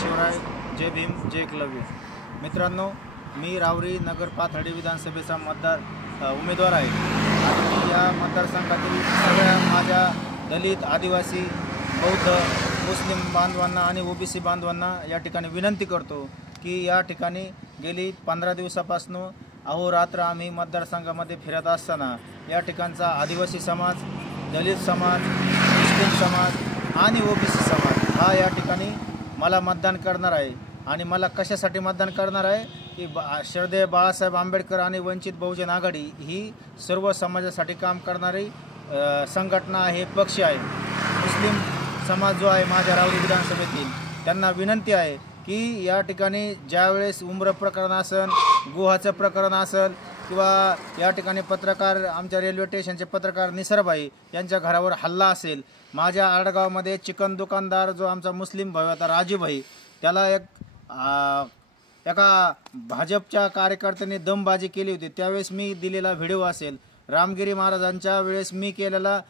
शिवराय, जय भीम, जय एकलव्य। मित्रांनो, मी रावरी नगर पाथर्डी विधानसभेचा उमेदवार आहे आणि मी या मतदारसंघातील सगळ्या माझ्या दलित, आदिवासी, बौद्ध, मुस्लिम बांधवांना आणि ओबीसी बांधवांना या ठिकाणी विनंती करतो की या ठिकाणी गेली 15 दिवसापासून अहोरात्र आम्ही मतदारसंघामध्ये फिरत असताना या ठिकाणचा आदिवासी समाज, दलित समाज, मुस्लिम समाज आणि ओबीसी समाज हा या ठिकाणी मला मतदान करणार आहे। आणि मला कशासाठी मतदान करणार आहे की श्रद्धेय बाळासाहेब आंबेडकर आणि वंचित बहुजन आघाडी ही सर्व समाजासाठी काम करणारी संघटना आहे, पक्ष आहे। मुस्लिम समाज जो आहे माझ्या रावरी विधानसभेतील, त्यांना विनंती आहे की या ठिकाणी ज्यावेळेस उमर प्रकरण असेल, गुहाचं प्रकरण असेल किंवा या ठिकाणी पत्रकार आमच्या रेल्वे स्टेशनचे पत्रकार निसरभाई यांच्या घरावर हल्ला असेल, माझ्या आडगावमध्ये चिकन दुकानदार जो आमचा मुस्लिम भाऊ होता राजूभाई, त्याला एका भाजपच्या कार्यकर्त्यांनी दमबाजी केली होती, त्यावेळेस मी दिलेला व्हिडिओ असेल, रामगिरी महाराजांच्या वेळेस मी केलेला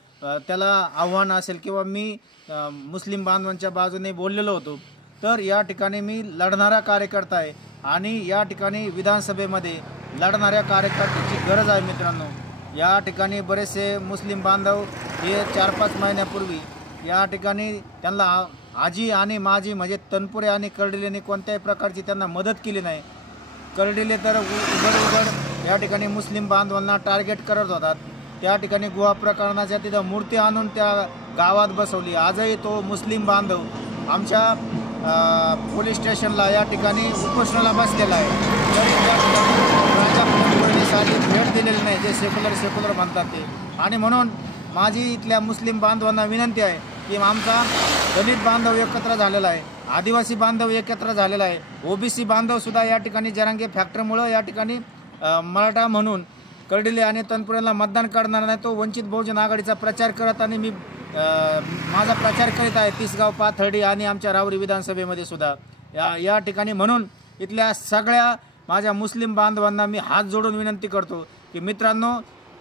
त्याला आव्हान असेल किंवा मी मुस्लिम बांधवांच्या बाजूने बोललेलो होतो। तर या ठिकाणी मी लढणारा कार्यकर्ता आहे आणि या ठिकाणी विधानसभेमध्ये लढणाऱ्या कार्यकर्त्याची गरज आहे। मित्रांनो, या ठिकाणी बरेचसे मुस्लिम बांधव हे 4-5 महिन्यापूर्वी या ठिकाणी त्यांना आजी आणि माजी म्हणजे तनपुरे आणि कर्डिलेने कोणत्याही प्रकारची त्यांना मदत केली नाही। कर्डिले तर उघड या ठिकाणी मुस्लिम बांधवांना टार्गेट करत होतात। त्या ठिकाणी गुहा प्रकरणाच्या तिथं मूर्ती आणून त्या गावात बसवली। आजही तो मुस्लिम बांधव आमच्या पोलीस स्टेशनला या ठिकाणी उपोषणाला बसलेला आहे, तरी त्या ठिकाणी पोलिसांनी भेट दिलेली नाही, जे सेक्युलर म्हणतात ते। आणि म्हणून माझी इथल्या मुस्लिम बांधवांना विनंती आहे की आमचा दलित बांधव एकत्र झालेला आहे, आदिवासी बांधव एकत्र झालेला आहे, ओबीसी बांधवसुद्धा या ठिकाणी जरांगे फॅक्टरमुळं या ठिकाणी मराठा म्हणून कर्डिले आणि तनपुरेला मतदान करणार नाही, तो वंचित बहुजन आघाडीचा प्रचार करत आणि मी माझा प्रचार करीत आहे तिसगाव, पाथर्डी आणि आमच्या रावरी विधानसभेमध्ये सुद्धा या ठिकाणी। म्हणून इथल्या सगळ्या माझ्या मुस्लिम बांधवांना मी हात जोडून विनंती करतो की मित्रांनो,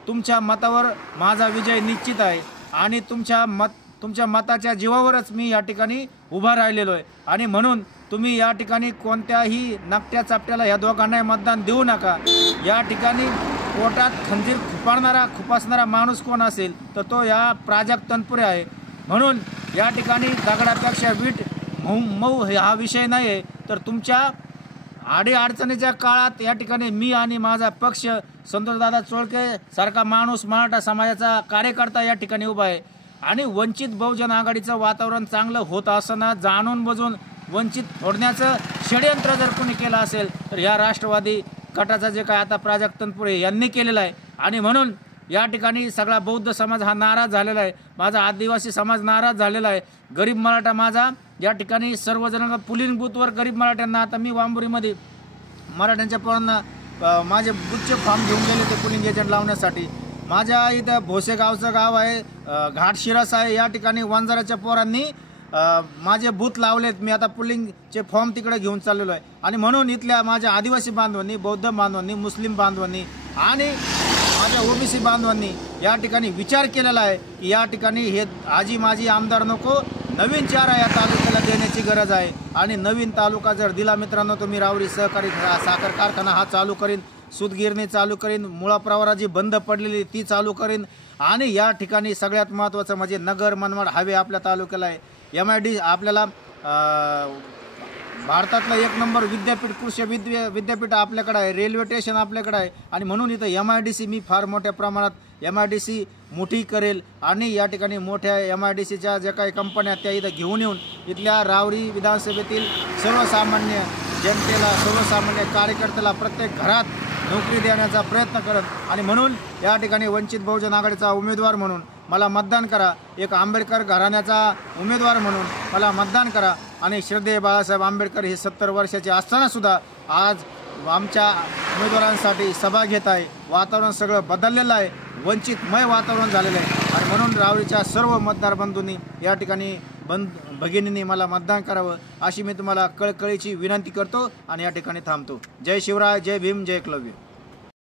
तुमच्या मतावर माझा विजय निश्चित आहे आणि तुमच्या मताच्या जीवावरच मी या ठिकाणी उभा राहिलेलो आहे। आणि म्हणून तुम्ही या ठिकाणी कोणत्याही नकट्या चापट्याला या दोघांनाही मतदान देऊ नका। या ठिकाणी पोटात खंजीर खुपासणारा माणूस कोण असेल तर तो या प्राजक्त तनपुरे आहे। म्हणून या ठिकाणी दगडापेक्षा वीट मऊ हा विषय नाही आहे, तर तुमच्या अडीअडचणीच्या काळात या ठिकाणी मी आणि माझा पक्ष संतोषदादा चोळके सारखा माणूस मराठा समाजाचा कार्यकर्ता या ठिकाणी उभा आहे। आणि वंचित बहुजन आघाडीचं वातावरण चांगलं होत असताना जाणून बुजून वंचित फोडण्याचं षडयंत्र जर कोणी केलं असेल तर या राष्ट्रवादी गटाचा जे काय आता प्राजक्त तनपुरे यांनी केलेला आहे। आणि म्हणून या ठिकाणी सगळा बौद्ध समाज हा नाराज झालेला आहे, माझा आदिवासी समाज नाराज झालेला आहे, गरीब मराठा माझा या ठिकाणी सर्वजणांना पुलिंग बूथवर गरीब मराठ्यांना, आता मी वांबुरीमध्ये मराठ्यांच्या पोरांना माझे बुथचे फॉर्म घेऊन गेले ते पुलिंग एजंट लावण्यासाठी। माझ्या इथं भोसे गावचं गाव आहे, घाटशिरस आहे, या ठिकाणी वंजाराच्या पोरांनी माझे बूथ लावलेत, मी आता पुलिंगचे फॉर्म तिकडे घेऊन चाललेलो आहे। आणि म्हणून इथल्या माझ्या आदिवासी बांधवांनी, बौद्ध बांधवांनी, मुस्लिम बांधवांनी आणि माझ्या ओबीसी बांधवांनी या ठिकाणी विचार केलेला आहे की या ठिकाणी हे आजी माजी आमदार नको, नवीन चारा या तालुक्याला देण्याची गरज आहे। आणि नवीन तालुका जर दिला मित्रांनो, तर मी रावरी सहकारी साखर कारखाना हा चालू करीन, सूतगिरणी चालू करीन, मुळा प्रवरा जी बंद पडलेली ती चालू करीन। आणि या ठिकाणी सगळ्यात महत्त्वाचं म्हणजे नगर मनमाड हायवे आपल्या तालुक्याला आहे, MID आपल्याला भारतातलं 1 नंबर विद्यापीठ, कृषी विद्यापीठ आपल्याकडे आहे, रेल्वे स्टेशन आपल्याकडे आहे। आणि म्हणून इथं MIDC मी फार मोठ्या प्रमाणात MIDC मोठी करेल आणि या ठिकाणी मोठ्या MIDCच्या ज्या काही कंपन्या त्या इथं घेऊन येऊन इथल्या रावरी विधानसभेतील सर्वसामान्य जनतेला, सर्वसामान्य कार्यकर्त्याला प्रत्येक घरात नोकरी देण्याचा प्रयत्न करत। आणि म्हणून या ठिकाणी वंचित बहुजन आघाडीचा उमेदवार म्हणून मला मतदान करा, एक आंबेडकर घराण्याचा उमेदवार म्हणून मला मतदान करा। आणि श्रद्धेय बाळासाहेब आंबेडकर हे 70 वर्षाचे असतानासुद्धा आज आमच्या उमेदवारांसाठी सभा घेत आहे, वातावरण सगळं बदललेलं आहे, वंचितमय वातावरण झालेलं आहे। आणि म्हणून रावरीच्या सर्व मतदार बंधूंनी या ठिकाणी भगिनींनी मला मतदान करावं अशी मी तुम्हाला कळकळीची विनंती करतो आणि या ठिकाणी थांबतो। जय शिवराय, जय भीम, जय एकलव्य।